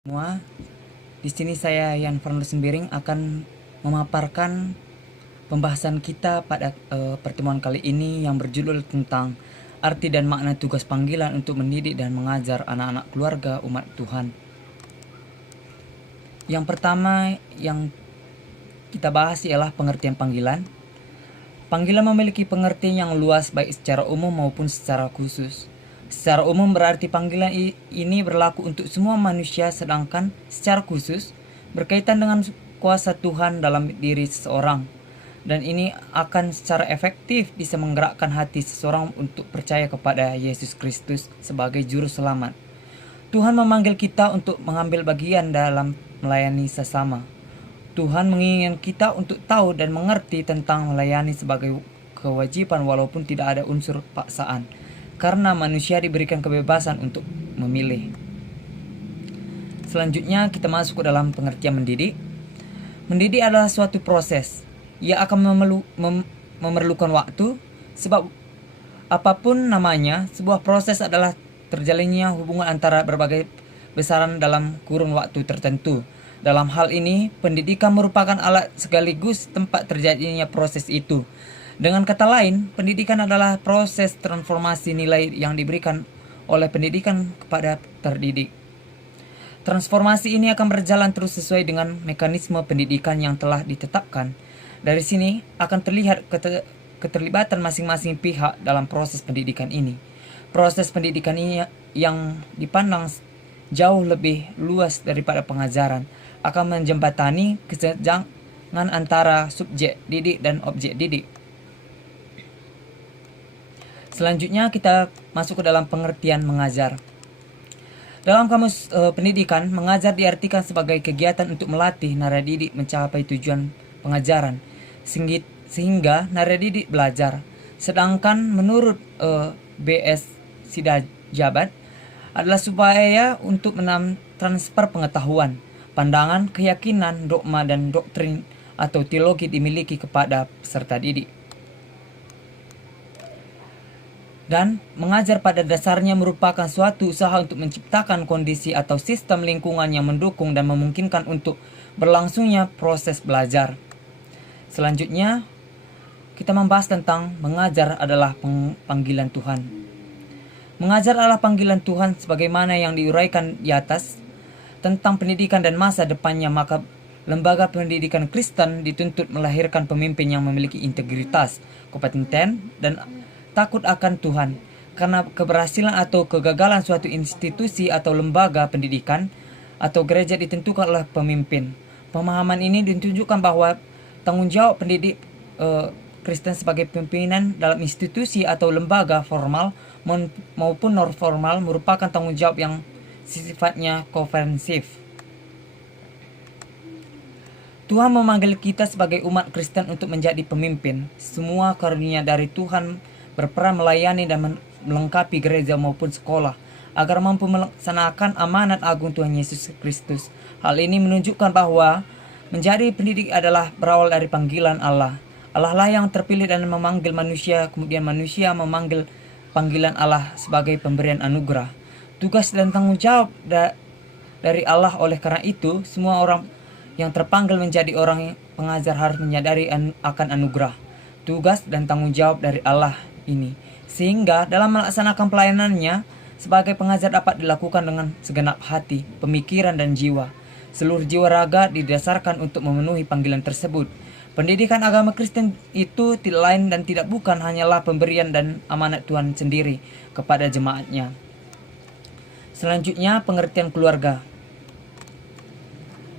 Semua, di sini saya Yan Fernando Sembiring akan memaparkan pembahasan kita pada pertemuan kali ini yang berjudul tentang arti dan makna tugas panggilan untuk mendidik dan mengajar anak-anak keluarga umat Tuhan. Yang pertama yang kita bahas ialah pengertian panggilan. Panggilan memiliki pengertian yang luas baik secara umum maupun secara khusus. Secara umum berarti panggilan ini berlaku untuk semua manusia, sedangkan secara khusus berkaitan dengan kuasa Tuhan dalam diri seseorang. Dan ini akan secara efektif bisa menggerakkan hati seseorang untuk percaya kepada Yesus Kristus sebagai juru selamat. Tuhan memanggil kita untuk mengambil bagian dalam melayani sesama. Tuhan menginginkan kita untuk tahu dan mengerti tentang melayani sebagai kewajiban walaupun tidak ada unsur paksaan. Karena manusia diberikan kebebasan untuk memilih. Selanjutnya kita masuk ke dalam pengertian mendidik. Mendidik adalah suatu proses. Ia akan memerlukan waktu, sebab apapun namanya, sebuah proses adalah terjalinnya hubungan antara berbagai besaran dalam kurun waktu tertentu. Dalam hal ini, pendidikan merupakan alat sekaligus tempat terjadinya proses itu. Dengan kata lain, pendidikan adalah proses transformasi nilai yang diberikan oleh pendidikan kepada terdidik. Transformasi ini akan berjalan terus sesuai dengan mekanisme pendidikan yang telah ditetapkan. Dari sini akan terlihat keterlibatan masing-masing pihak dalam proses pendidikan ini. Proses pendidikan ini yang dipandang jauh lebih luas daripada pengajaran akan menjembatani kesenjangan antara subjek didik dan objek didik. Selanjutnya kita masuk ke dalam pengertian mengajar. Dalam kamus pendidikan, mengajar diartikan sebagai kegiatan untuk melatih naradidik mencapai tujuan pengajaran sehingga naradidik belajar. Sedangkan menurut B.S. Sidajabat adalah supaya untuk transfer pengetahuan, pandangan, keyakinan, dogma dan doktrin atau teologi dimiliki kepada peserta didik. Dan mengajar pada dasarnya merupakan suatu usaha untuk menciptakan kondisi atau sistem lingkungan yang mendukung dan memungkinkan untuk berlangsungnya proses belajar. Selanjutnya, kita membahas tentang mengajar adalah panggilan Tuhan. Mengajar adalah panggilan Tuhan sebagaimana yang diuraikan di atas tentang pendidikan dan masa depannya, maka lembaga pendidikan Kristen dituntut melahirkan pemimpin yang memiliki integritas, kompeten, dan takut akan Tuhan. Karena keberhasilan atau kegagalan suatu institusi atau lembaga pendidikan atau gereja ditentukan oleh pemimpin. Pemahaman ini ditunjukkan bahwa tanggung jawab pendidik Kristen sebagai pimpinan dalam institusi atau lembaga formal maupun non formal merupakan tanggung jawab yang sifatnya komprehensif. Tuhan memanggil kita sebagai umat Kristen untuk menjadi pemimpin. Semua karunia dari Tuhan berperan melayani dan melengkapi gereja maupun sekolah agar mampu melaksanakan amanat agung Tuhan Yesus Kristus. Hal ini menunjukkan bahwa menjadi pendidik adalah berawal dari panggilan Allah. Allah lah yang terpilih dan memanggil manusia, kemudian manusia memanggil panggilan Allah sebagai pemberian anugerah. Tugas dan tanggung jawab dari Allah. Oleh karena itu, semua orang yang terpanggil menjadi orang pengajar harus menyadari akan anugerah, tugas dan tanggung jawab dari Allah ini, sehingga dalam melaksanakan pelayanannya sebagai pengajar dapat dilakukan dengan segenap hati, pemikiran dan jiwa. Seluruh jiwa raga didasarkan untuk memenuhi panggilan tersebut. Pendidikan agama Kristen itu tidak lain dan tidak bukan hanyalah pemberian dan amanat Tuhan sendiri kepada jemaatnya. Selanjutnya, pengertian keluarga.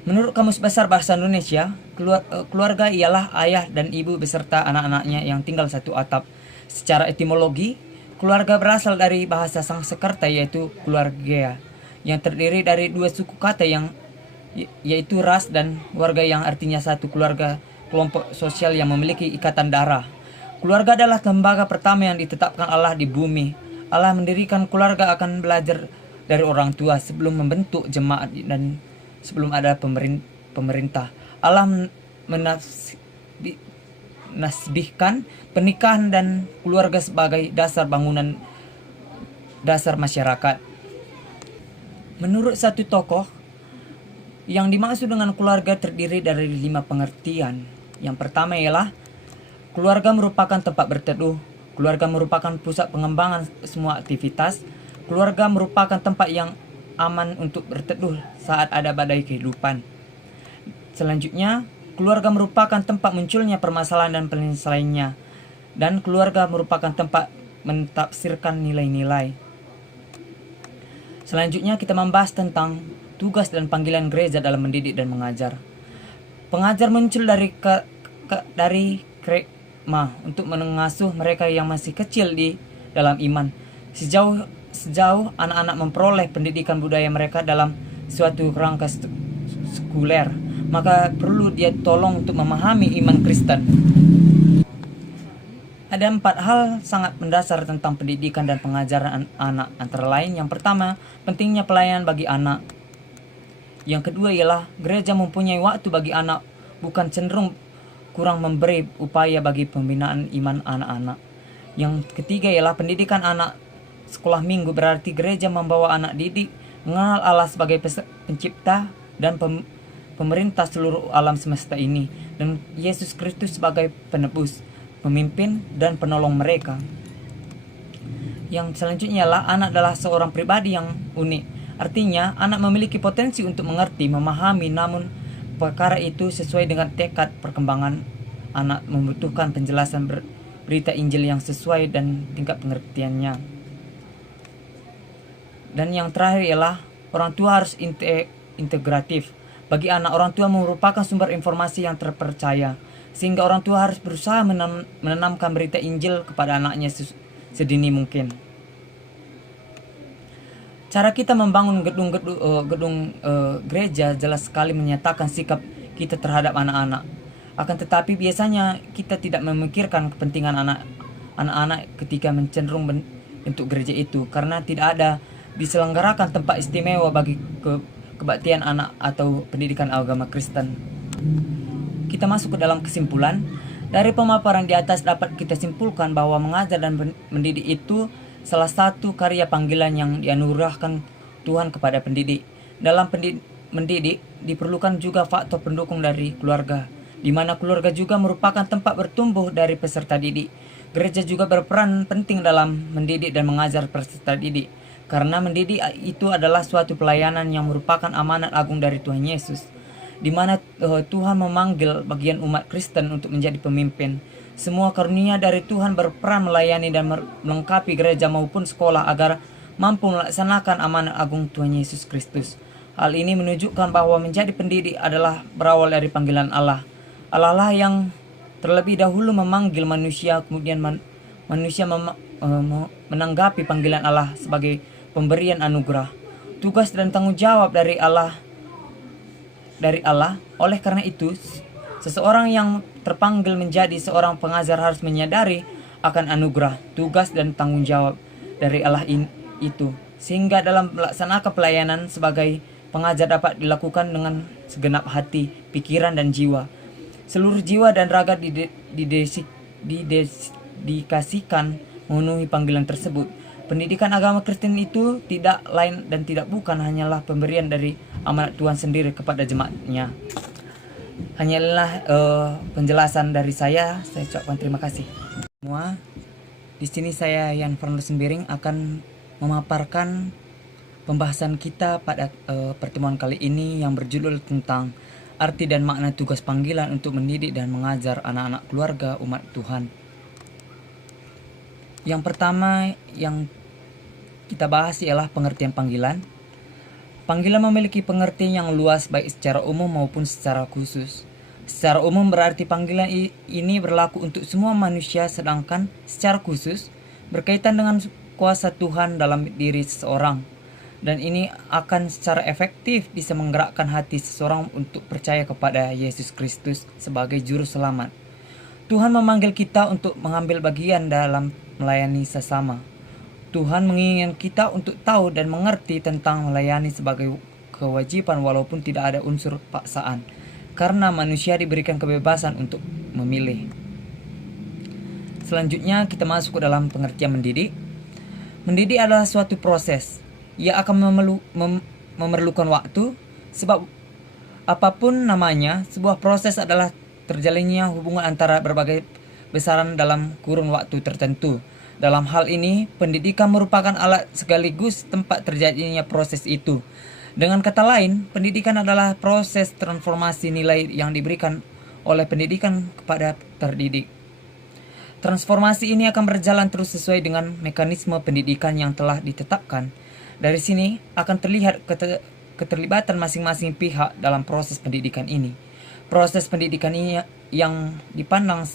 Menurut Kamus Besar Bahasa Indonesia, keluarga ialah ayah dan ibu beserta anak-anaknya yang tinggal satu atap. Secara etimologi, keluarga berasal dari bahasa Sanskerta yaitu keluarga, yang terdiri dari dua suku kata yaitu ras dan warga yang artinya satu keluarga, kelompok sosial yang memiliki ikatan darah. Keluarga adalah lembaga pertama yang ditetapkan Allah di bumi. Allah mendirikan keluarga akan belajar dari orang tua sebelum membentuk jemaat dan sebelum ada pemerintah. Allah menasbihkan pernikahan dan keluarga sebagai dasar bangunan dasar masyarakat. Menurut satu tokoh, Yang dimaksud dengan keluarga terdiri dari 5 pengertian. Yang pertama ialah keluarga merupakan tempat berteduh, keluarga merupakan pusat pengembangan semua aktivitas, keluarga merupakan tempat yang aman untuk berteduh saat ada badai kehidupan. Selanjutnya, keluarga merupakan tempat munculnya permasalahan dan penyelesaiannya, dan keluarga merupakan tempat mentafsirkan nilai-nilai. Selanjutnya kita membahas tentang tugas dan panggilan gereja dalam mendidik dan mengajar. Pengajar muncul dari kerema untuk mengasuh mereka yang masih kecil di dalam iman. Sejauh anak-anak memperoleh pendidikan budaya mereka dalam suatu rangka sekuler, maka perlu dia tolong untuk memahami iman Kristen. Ada 4 hal sangat mendasar tentang pendidikan dan pengajaran anak, antara lain yang pertama, pentingnya pelayanan bagi anak. Yang kedua ialah gereja mempunyai waktu bagi anak, bukan cenderung kurang memberi upaya bagi pembinaan iman anak-anak. Yang ketiga ialah pendidikan anak. Sekolah minggu berarti gereja membawa anak didik mengenal Allah sebagai pencipta dan pemerintah seluruh alam semesta ini, dan Yesus Kristus sebagai penebus, pemimpin, dan penolong mereka. Yang selanjutnya ialah anak adalah seorang pribadi yang unik. Artinya, anak memiliki potensi untuk mengerti, memahami, namun perkara itu sesuai dengan tekad perkembangan. Anak membutuhkan penjelasan berita Injil yang sesuai dan tingkat pengertiannya. Dan yang terakhir ialah orang tua harus integratif. Bagi anak, orang tua merupakan sumber informasi yang terpercaya, sehingga orang tua harus berusaha menanamkan berita Injil kepada anaknya sedini mungkin. Cara kita membangun gedung gereja jelas sekali menyatakan sikap kita terhadap anak-anak. Akan tetapi biasanya kita tidak memikirkan kepentingan anak-anak ketika mencenderung bentuk gereja itu, karena tidak ada diselenggarakan tempat istimewa bagi kebaktian anak atau pendidikan agama Kristen. Kita masuk ke dalam kesimpulan. Dari pemaparan di atas dapat kita simpulkan bahwa mengajar dan mendidik itu salah satu karya panggilan yang dianugerahkan Tuhan kepada pendidik. Dalam mendidik diperlukan juga faktor pendukung dari keluarga, di mana keluarga juga merupakan tempat bertumbuh dari peserta didik. Gereja juga berperan penting dalam mendidik dan mengajar peserta didik, karena mendidik itu adalah suatu pelayanan yang merupakan amanat agung dari Tuhan Yesus, di mana Tuhan memanggil bagian umat Kristen untuk menjadi pemimpin. Semua karunia dari Tuhan berperan melayani dan melengkapi gereja maupun sekolah agar mampu melaksanakan amanat agung Tuhan Yesus Kristus. Hal ini menunjukkan bahwa menjadi pendidik adalah berawal dari panggilan Allah. Allah lah yang terlebih dahulu memanggil manusia, kemudian manusia menanggapi panggilan Allah sebagai pemberian anugerah, tugas dan tanggung jawab dari Allah. Oleh karena itu, seseorang yang terpanggil menjadi seorang pengajar harus menyadari akan anugerah, tugas, dan tanggung jawab dari Allah itu, sehingga dalam melaksanakan pelayanan sebagai pengajar dapat dilakukan dengan segenap hati, pikiran, dan jiwa. Seluruh jiwa dan raga didedikasikan memenuhi panggilan tersebut. Pendidikan agama Kristen itu tidak lain dan tidak bukan hanyalah pemberian dari amanat Tuhan sendiri kepada jemaatnya. Hanyalah penjelasan dari saya ucapkan terima kasih. Semua, di sini saya Yan Fernando Sembiring akan memaparkan pembahasan kita pada pertemuan kali ini yang berjudul tentang arti dan makna tugas panggilan untuk mendidik dan mengajar anak-anak keluarga umat Tuhan. Yang pertama yang kita bahas ialah pengertian panggilan. Panggilan memiliki pengertian yang luas baik secara umum maupun secara khusus. Secara umum berarti panggilan ini berlaku untuk semua manusia, sedangkan secara khusus berkaitan dengan kuasa Tuhan dalam diri seseorang. Dan ini akan secara efektif bisa menggerakkan hati seseorang untuk percaya kepada Yesus Kristus sebagai juru selamat. Tuhan memanggil kita untuk mengambil bagian dalam melayani sesama. Tuhan menginginkan kita untuk tahu dan mengerti tentang melayani sebagai kewajiban walaupun tidak ada unsur paksaan, karena manusia diberikan kebebasan untuk memilih. Selanjutnya kita masuk ke dalam pengertian mendidik. Mendidik adalah suatu proses. Ia akan memerlukan waktu, sebab Apapun namanya, sebuah proses adalah terjalinnya hubungan antara berbagai besaran dalam kurun waktu tertentu. Dalam hal ini, pendidikan merupakan alat sekaligus tempat terjadinya proses itu. Dengan kata lain, pendidikan adalah proses transformasi nilai yang diberikan oleh pendidikan kepada terdidik. Transformasi ini akan berjalan terus sesuai dengan mekanisme pendidikan yang telah ditetapkan. Dari sini akan terlihat keterlibatan masing-masing pihak dalam proses pendidikan ini. Proses pendidikan ini yang dipandang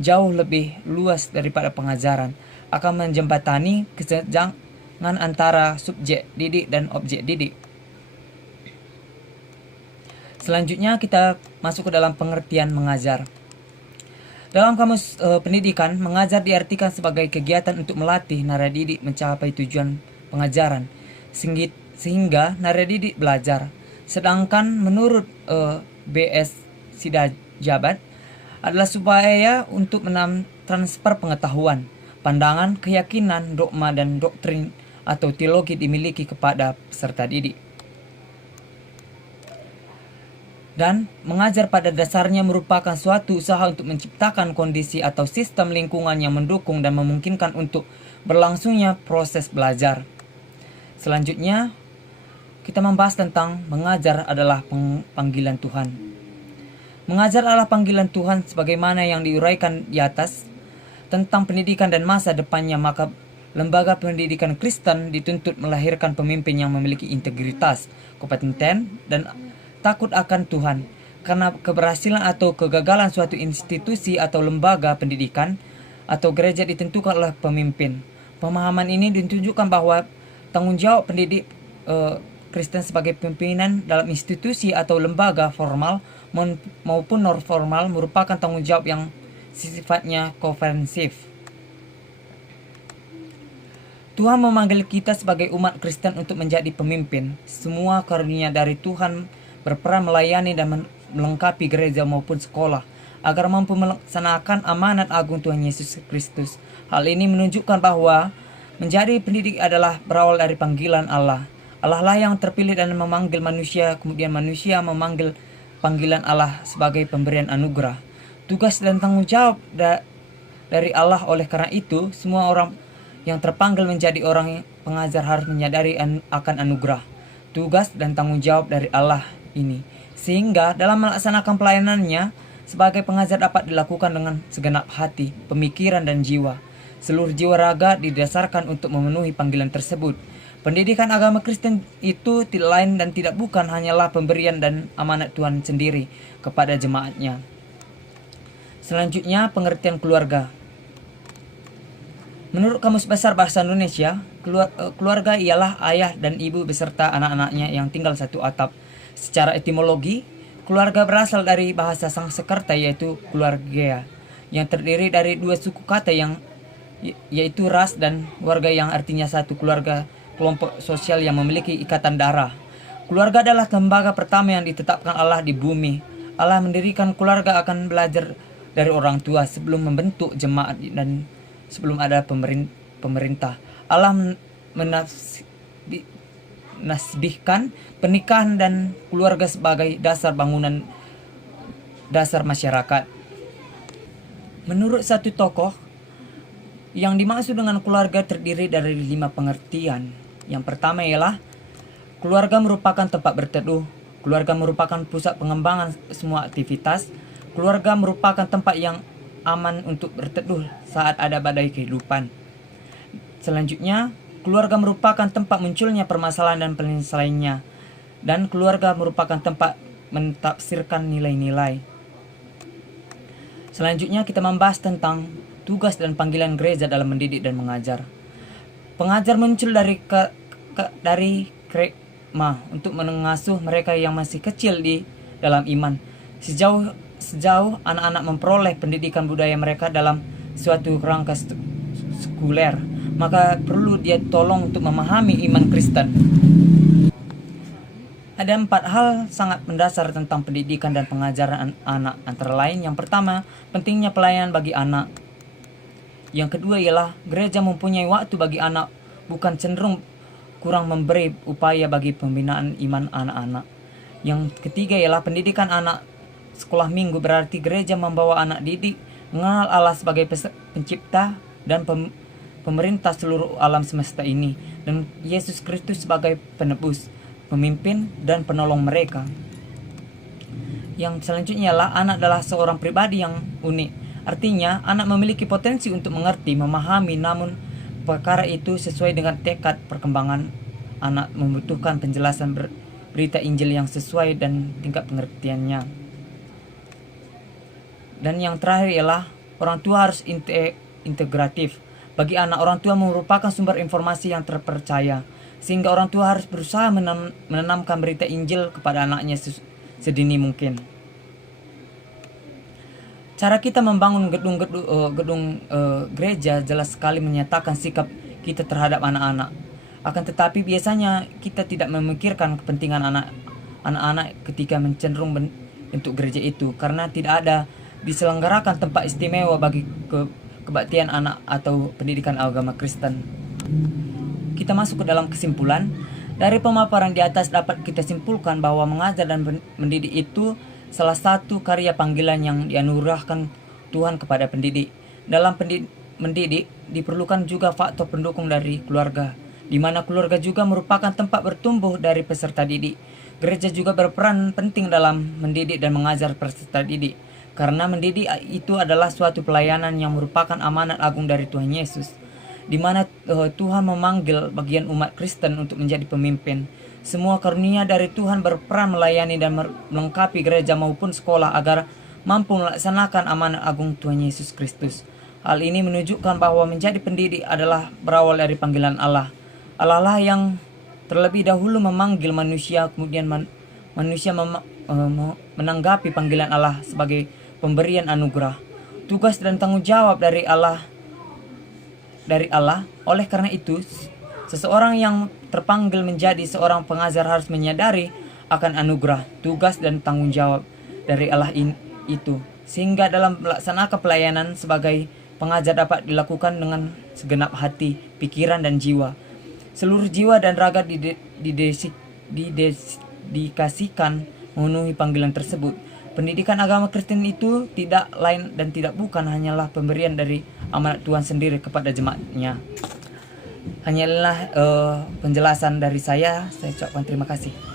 jauh lebih luas daripada pengajaran akan menjembatani kesenjangan antara subjek didik dan objek didik. Selanjutnya kita masuk ke dalam pengertian mengajar. Dalam kamus pendidikan, mengajar diartikan sebagai kegiatan untuk melatih naradidik mencapai tujuan pengajaran, sehingga naradidik belajar. Sedangkan menurut B.S. Sidajabat adalah supaya untuk transfer pengetahuan, pandangan, keyakinan, dogma, dan doktrin atau teologi dimiliki kepada peserta didik. Dan mengajar pada dasarnya merupakan suatu usaha untuk menciptakan kondisi atau sistem lingkungan yang mendukung dan memungkinkan untuk berlangsungnya proses belajar. Selanjutnya, kita membahas tentang mengajar adalah panggilan Tuhan. Mengajar adalah panggilan Tuhan sebagaimana yang diuraikan di atas tentang pendidikan dan masa depannya, maka lembaga pendidikan Kristen dituntut melahirkan pemimpin yang memiliki integritas, kompeten, dan takut akan Tuhan. Karena keberhasilan atau kegagalan suatu institusi atau lembaga pendidikan atau gereja ditentukan oleh pemimpin. Pemahaman ini ditunjukkan bahwa tanggung jawab pendidik Kristen sebagai pimpinan dalam institusi atau lembaga formal maupun non formal merupakan tanggung jawab yang sifatnya komprehensif. Tuhan memanggil kita sebagai umat Kristen untuk menjadi pemimpin. Semua karunia dari Tuhan berperan melayani dan melengkapi gereja maupun sekolah agar mampu melaksanakan amanat agung Tuhan Yesus Kristus. Hal ini menunjukkan bahwa menjadi pendidik adalah berawal dari panggilan Allah. Allah lah yang terpilih dan memanggil manusia, kemudian manusia memanggil panggilan Allah sebagai pemberian anugerah. Tugas dan tanggung jawab dari Allah. Oleh karena itu, semua orang yang terpanggil menjadi orang pengajar harus menyadari akan anugerah, tugas dan tanggung jawab dari Allah ini, sehingga dalam melaksanakan pelayanannya sebagai pengajar dapat dilakukan dengan segenap hati, pemikiran, dan jiwa. Seluruh jiwa raga didasarkan untuk memenuhi panggilan tersebut. Pendidikan agama Kristen itu tidak lain dan tidak bukan hanyalah pemberian dan amanat Tuhan sendiri kepada jemaatnya. Selanjutnya, pengertian keluarga. Menurut Kamus Besar Bahasa Indonesia, keluarga ialah ayah dan ibu beserta anak-anaknya yang tinggal satu atap. Secara etimologi, keluarga berasal dari bahasa Sanskerta yaitu keluarga, yang terdiri dari dua suku kata yaitu ras dan warga, yang artinya satu keluarga, kelompok sosial yang memiliki ikatan darah. Keluarga adalah lembaga pertama yang ditetapkan Allah di bumi. Allah mendirikan keluarga akan belajar dari orang tua sebelum membentuk jemaat dan sebelum ada pemerintah. Allah menasbihkan pernikahan dan keluarga sebagai dasar bangunan dasar masyarakat. Menurut satu tokoh, yang dimaksud dengan keluarga terdiri dari 5 pengertian. Yang pertama ialah keluarga merupakan tempat berteduh, keluarga merupakan pusat pengembangan semua aktivitas, keluarga merupakan tempat yang aman untuk berteduh saat ada badai kehidupan. Selanjutnya, keluarga merupakan tempat munculnya permasalahan dan penyelesaiannya, dan keluarga merupakan tempat mentafsirkan nilai-nilai. Selanjutnya kita membahas tentang tugas dan panggilan gereja dalam mendidik dan mengajar. Pengajar muncul dari kerema untuk mengasuh mereka yang masih kecil di dalam iman. Sejauh anak-anak memperoleh pendidikan budaya mereka dalam suatu rangka sekuler, maka perlu dia tolong untuk memahami iman Kristen. Ada 4 hal sangat mendasar tentang pendidikan dan pengajaran anak, antara lain yang pertama, pentingnya pelayanan bagi anak. Yang kedua ialah gereja mempunyai waktu bagi anak, bukan cenderung kurang memberi upaya bagi pembinaan iman anak-anak. Yang ketiga ialah pendidikan anak sekolah minggu, berarti gereja membawa anak didik mengenal Allah sebagai pencipta dan pemerintah seluruh alam semesta ini, dan Yesus Kristus sebagai penebus, pemimpin, dan penolong mereka. Yang selanjutnya ialah anak adalah seorang pribadi yang unik. Artinya, anak memiliki potensi untuk mengerti, memahami, namun perkara itu sesuai dengan tekad perkembangan. Anak membutuhkan penjelasan berita Injil yang sesuai dan tingkat pengertiannya. Dan yang terakhir ialah orang tua harus integratif. Bagi anak, orang tua merupakan sumber informasi yang terpercaya, sehingga orang tua harus berusaha menanamkan berita Injil kepada anaknya sedini mungkin. Cara kita membangun gedung gereja jelas sekali menyatakan sikap kita terhadap anak-anak. Akan tetapi biasanya kita tidak memikirkan kepentingan anak-anak ketika mencenderung bentuk gereja itu, karena tidak ada diselenggarakan tempat istimewa bagi kebaktian anak atau pendidikan agama Kristen. Kita masuk ke dalam kesimpulan. Dari pemaparan di atas dapat kita simpulkan bahwa mengajar dan mendidik itu salah satu karya panggilan yang dianugerahkan Tuhan kepada pendidik. Dalam mendidik diperlukan juga faktor pendukung dari keluarga, di mana keluarga juga merupakan tempat bertumbuh dari peserta didik. Gereja juga berperan penting dalam mendidik dan mengajar peserta didik, karena mendidik itu adalah suatu pelayanan yang merupakan amanat agung dari Tuhan Yesus, di mana Tuhan memanggil bagian umat Kristen untuk menjadi pemimpin. Semua karunia dari Tuhan berperan melayani dan melengkapi gereja maupun sekolah agar mampu melaksanakan amanat agung Tuhan Yesus Kristus. Hal ini menunjukkan bahwa menjadi pendidik adalah berawal dari panggilan Allah. Allah lah yang terlebih dahulu memanggil manusia, kemudian manusia menanggapi panggilan Allah sebagai pemberian anugerah, tugas dan tanggung jawab dari Allah. Oleh karena itu, seseorang yang terpanggil menjadi seorang pengajar harus menyadari akan anugerah, tugas, dan tanggung jawab dari Allah itu, sehingga dalam melaksanakan pelayanan sebagai pengajar dapat dilakukan dengan segenap hati, pikiran, dan jiwa. Seluruh jiwa dan raga didedikasikan memenuhi panggilan tersebut. Pendidikan agama Kristen itu tidak lain dan tidak bukan hanyalah pemberian dari amanat Tuhan sendiri kepada jemaatnya. Hanyalah penjelasan dari saya ucapkan terima kasih.